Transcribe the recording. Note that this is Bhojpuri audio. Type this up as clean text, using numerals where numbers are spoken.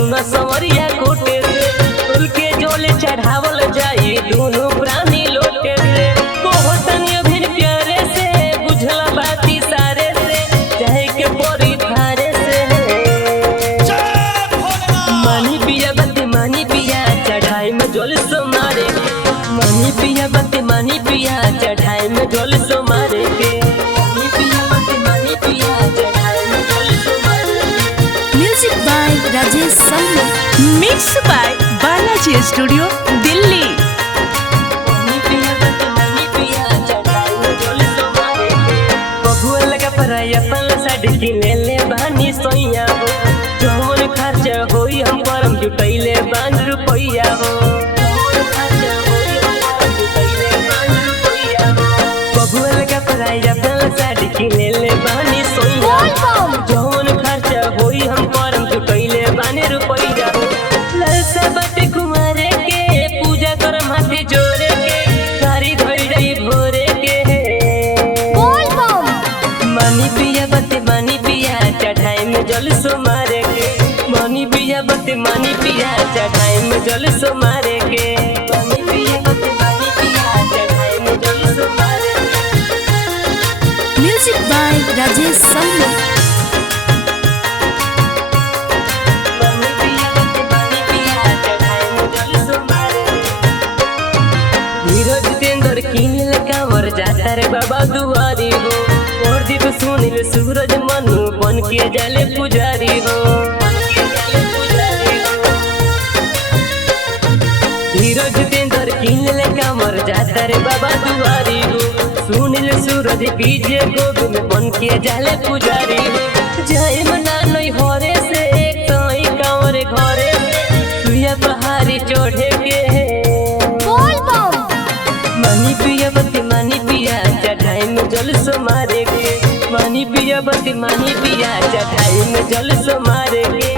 सुना संवरिया कोटे से फूल के जोल चढ़ावल जाई दोनों प्राणी लोटे से कोहतनी अभिन प्यारे से बुझला बाती सारे से चाहे के परी थारे से मानी पिया बत्ती मानी पिया चढ़ाई में जोल सो मारे मानी पिया बत्ती मानी पिया चढ़ाई में जोल सो मारे के मानी पिया बत्ती मानी पिया चढ़ाई में जोल सो मारे music by Rajesh Sangh, mix by Balaji studio Delhi. मानी पिया बत्ती मानी पिया चढ़ाई में जोल सो मारे के बबुआ लगा पराई अपन साड़ी की ले ले बानी सोइया हो जौन खर्चा होई हम परम जुटैले 5 रुपया हो जौन खर्चा होई हम परम जुटैले 5 रुपया हो बबुआ लगा पराई अपन साड़ी की ले ले बानी सोइया हो जौन खर्चा होई हम परम जुटैले 5 रुपया हो ललसा बटे कुमारे के पूजा कर माथे जोरे के सारी धोई रही भोरे के मानी पिया बत्ती मानी पिया चढ़ाई में जल सो मारे के मानी पिया बत्ती मानी पिया चढ़ाई में जल सो मारे के मानी पिया बत्ती मानी पिया चढ़ाई में जल सो मारे के म्यूजिक बाय राजेश संघ, मानी पिया बत्ती मानी पिया चढ़ाई में जल सो मारे के धीरज जितेंद्र किनल कांवर जाता रे बाबा दुआरी हो और दीप सुनील सूरज मनु बन के जाले पुजारी हो धीरज जितेंद्र किनल कांवर जाता रे बाबा दुआरी हो सुनील सूरज बीजे गोविंद बन के जाले पुजारी हो जय मना नहीं होरे से एक तोई कांवर घरे सुया पहाड़ी चढ़े के मानी पिया बत्ती मानी पिया चढ़ाई में जल सो मारे के मानी पिया बत्ती मानी पिया चढ़ाई में जल सो मारे के